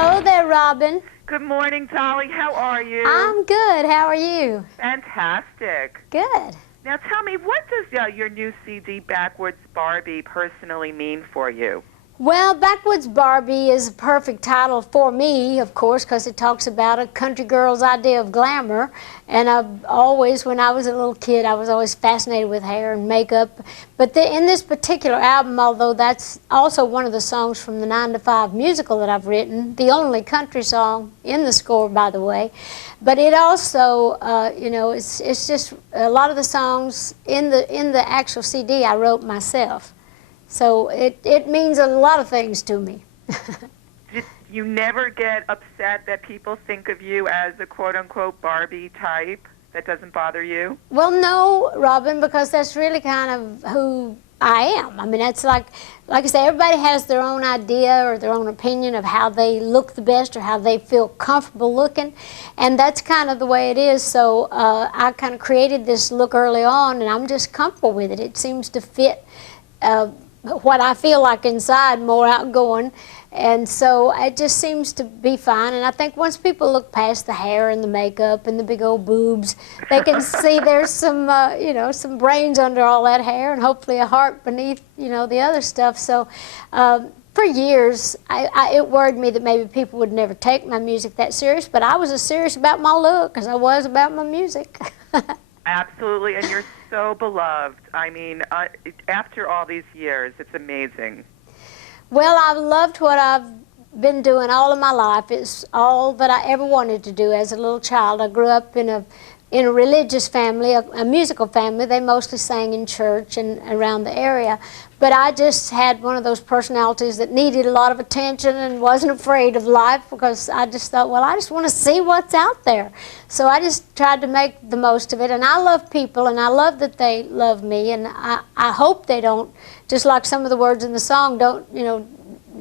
Hello there, Robin. Good morning, Dolly. How are you? I'm good. How are you? Fantastic. Good. Now tell me, what does your new CD, Backwoods Barbie, personally mean for you? Well, Backwoods Barbie is a perfect title for me, of course, because it talks about a country girl's idea of glamour. And I've always, when I was a little kid, I was always fascinated with hair and makeup. But in this particular album, although that's also one of the songs from the 9 to 5 musical that I've written, the only country song in the score, by the way. But it also, it's just a lot of the songs in the actual CD I wrote myself. So it means a lot of things to me. Did you never get upset that people think of you as a quote-unquote Barbie type? That doesn't bother you? Well, no, Robin, because that's really kind of who I am. I mean, that's like I say, everybody has their own idea or their own opinion of how they look the best or how they feel comfortable looking, and that's kind of the way it is. So I kind of created this look early on, and I'm just comfortable with it. It seems to fit what I feel like inside, more outgoing, and so it just seems to be fine. And I think once people look past the hair and the makeup and the big old boobs, they can see there's some some brains under all that hair and hopefully a heart beneath the other stuff. So for years it worried me that maybe people would never take my music that serious, but I was as serious about my look as I was about my music. Absolutely, and you're so beloved. I mean, after all these years, it's amazing. Well, I've loved what I've been doing all of my life. It's all that I ever wanted to do as a little child. I grew up in a religious family, a musical family. They mostly sang in church and around the area. But I just had one of those personalities that needed a lot of attention and wasn't afraid of life, because I just thought, well, I just want to see what's out there. So I just tried to make the most of it. And I love people, and I love that they love me. And I hope they don't, just like some of the words in the song, don't,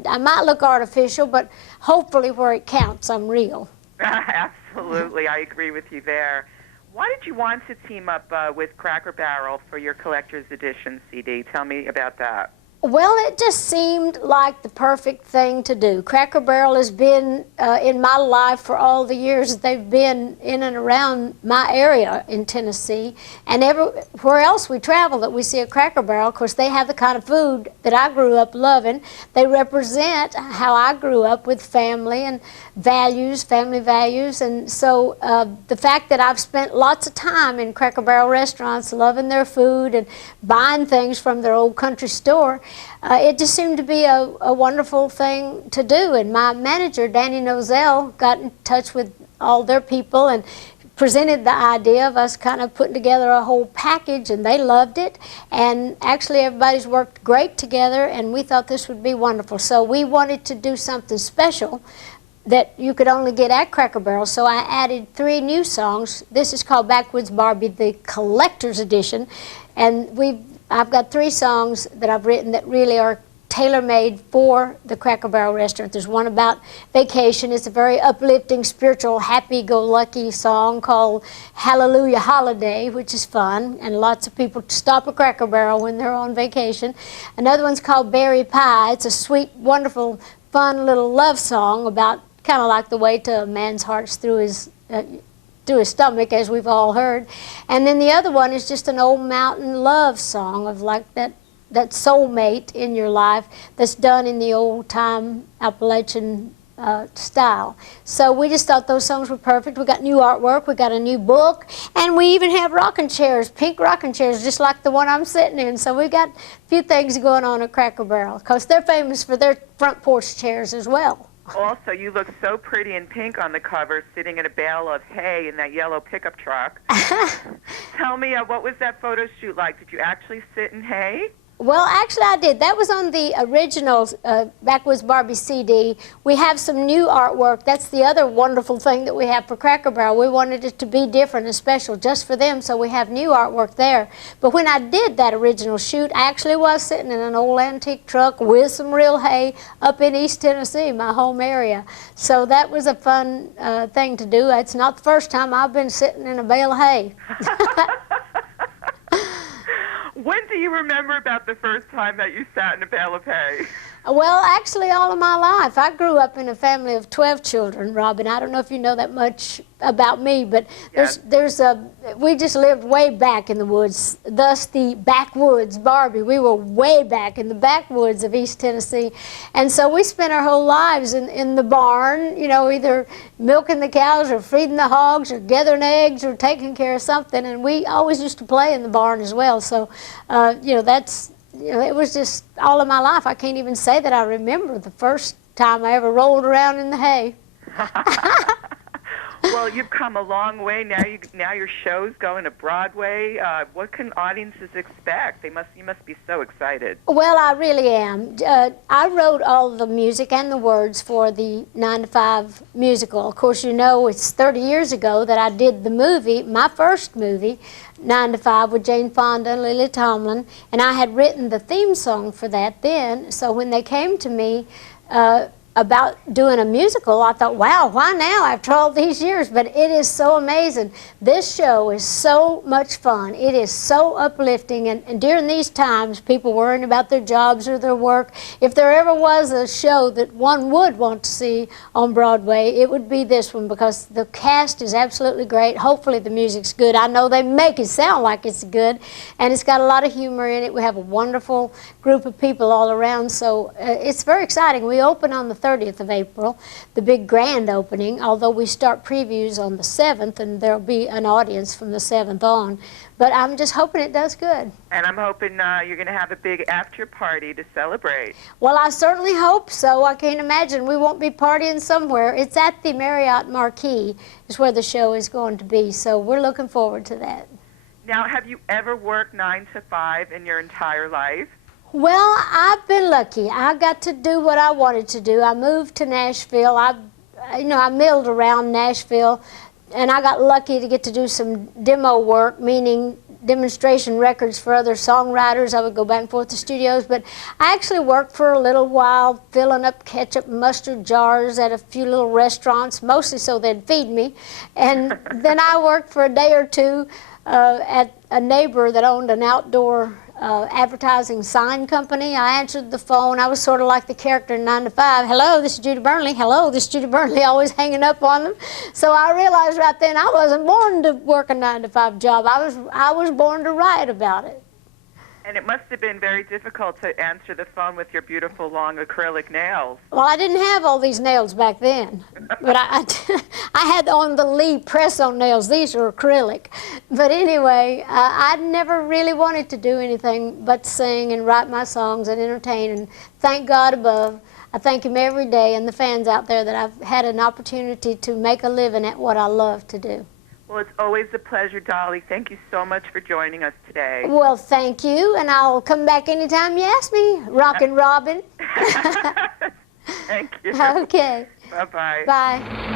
I might look artificial, but hopefully where it counts, I'm real. Absolutely, I agree with you there. Why did you want to team up with Cracker Barrel for your collector's edition CD? Tell me about that. Well, it just seemed like the perfect thing to do. Cracker Barrel has been in my life for all the years they've been in and around my area in Tennessee. And everywhere else we travel that we see a Cracker Barrel, of course, they have the kind of food that I grew up loving. They represent how I grew up with family and values, family values. And so the fact that I've spent lots of time in Cracker Barrel restaurants loving their food and buying things from their old country store, it just seemed to be a wonderful thing to do. And my manager, Danny Nozell, got in touch with all their people and presented the idea of us kind of putting together a whole package, and they loved it. And actually everybody's worked great together, and we thought this would be wonderful. So we wanted to do something special that you could only get at Cracker Barrel, so I added 3 new songs. This is called Backwoods Barbie, the Collector's Edition, and I've got 3 songs that I've written that really are tailor-made for the Cracker Barrel restaurant. There's one about vacation. It's a very uplifting, spiritual, happy-go-lucky song called Hallelujah Holiday, which is fun, and lots of people stop at Cracker Barrel when they're on vacation. Another one's called Berry Pie. It's a sweet, wonderful, fun little love song about kind of like the way to a man's heart's through his stomach, as we've all heard. And then the other one is just an old mountain love song of like that soulmate in your life that's done in the old-time Appalachian style. So we just thought those songs were perfect. We got new artwork, we got a new book, and we even have rocking chairs, pink rocking chairs, just like the one I'm sitting in. So we got a few things going on at Cracker Barrel, because they're famous for their front porch chairs as well. Also, you look so pretty in pink on the cover, sitting in a bale of hay in that yellow pickup truck. Tell me, what was that photo shoot like? Did you actually sit in hay? Well, actually I did. That was on the original Backwoods Barbie CD. We have some new artwork. That's the other wonderful thing that we have for Cracker Barrel. We wanted it to be different and special just for them, so we have new artwork there. But when I did that original shoot, I actually was sitting in an old antique truck with some real hay up in East Tennessee, my home area. So that was a fun thing to do. It's not the first time I've been sitting in a bale of hay. When do you remember about the first time that you sat in a bale of hay? Well, actually, all of my life. I grew up in a family of 12 children, Robin. I don't know if you know that much about me, but Yes. we just lived way back in the woods, thus the Backwoods Barbie. We were way back in the backwoods of East Tennessee. And so we spent our whole lives in the barn, you know, either milking the cows or feeding the hogs or gathering eggs or taking care of something. And we always used to play in the barn as well. So, you know, it was just all of my life. I can't even say that I remember the first time I ever rolled around in the hay. Well, you've come a long way. Now your show's going to Broadway. What can audiences expect? You must be so excited. Well, I really am. I wrote all the music and the words for the 9 to 5 musical. Of course, you know it's 30 years ago that I did the movie, my first movie, 9 to 5 with Jane Fonda and Lily Tomlin, and I had written the theme song for that then. So when they came to me about doing a musical, I thought, wow, why now after all these years? But it is so amazing. This show is so much fun. It is so uplifting, and during these times, people worrying about their jobs or their work, if there ever was a show that one would want to see on Broadway, it would be this one, because the cast is absolutely great. Hopefully the music's good. I know they make it sound like it's good, and it's got a lot of humor in it. We have a wonderful group of people all around, so it's very exciting. We open on the 30th of April, the big grand opening, although we start previews on the 7th, and there'll be an audience from the 7th on. But I'm just hoping it does good. And I'm hoping you're going to have a big after party to celebrate. Well, I certainly hope so. I can't imagine we won't be partying somewhere. It's at the Marriott Marquis is where the show is going to be, so we're looking forward to that. Now, have you ever worked 9 to 5 in your entire life? Well, I've been lucky. I got to do what I wanted to do. I moved to Nashville. I milled around Nashville, and I got lucky to get to do some demo work, meaning demonstration records for other songwriters. I would go back and forth to studios, but I actually worked for a little while filling up ketchup and mustard jars at a few little restaurants, mostly so they'd feed me. And then I worked for a day or two at a neighbor that owned an outdoor advertising sign company. I answered the phone. I was sort of like the character in 9 to 5. Hello, this is Judy Burnley. Hello, this is Judy Burnley, always hanging up on them. So I realized right then I wasn't born to work a 9 to 5 job. I was born to write about it. And it must have been very difficult to answer the phone with your beautiful long acrylic nails. Well, I didn't have all these nails back then, but I had on the Lee press-on nails. These are acrylic. But anyway, I never really wanted to do anything but sing and write my songs and entertain, and thank God above. I thank Him every day, and the fans out there, that I've had an opportunity to make a living at what I love to do. Well, it's always a pleasure, Dolly. Thank you so much for joining us today. Well, thank you, and I'll come back anytime you ask me. Rockin' Robin. Thank you. Okay. Bye-bye. Bye.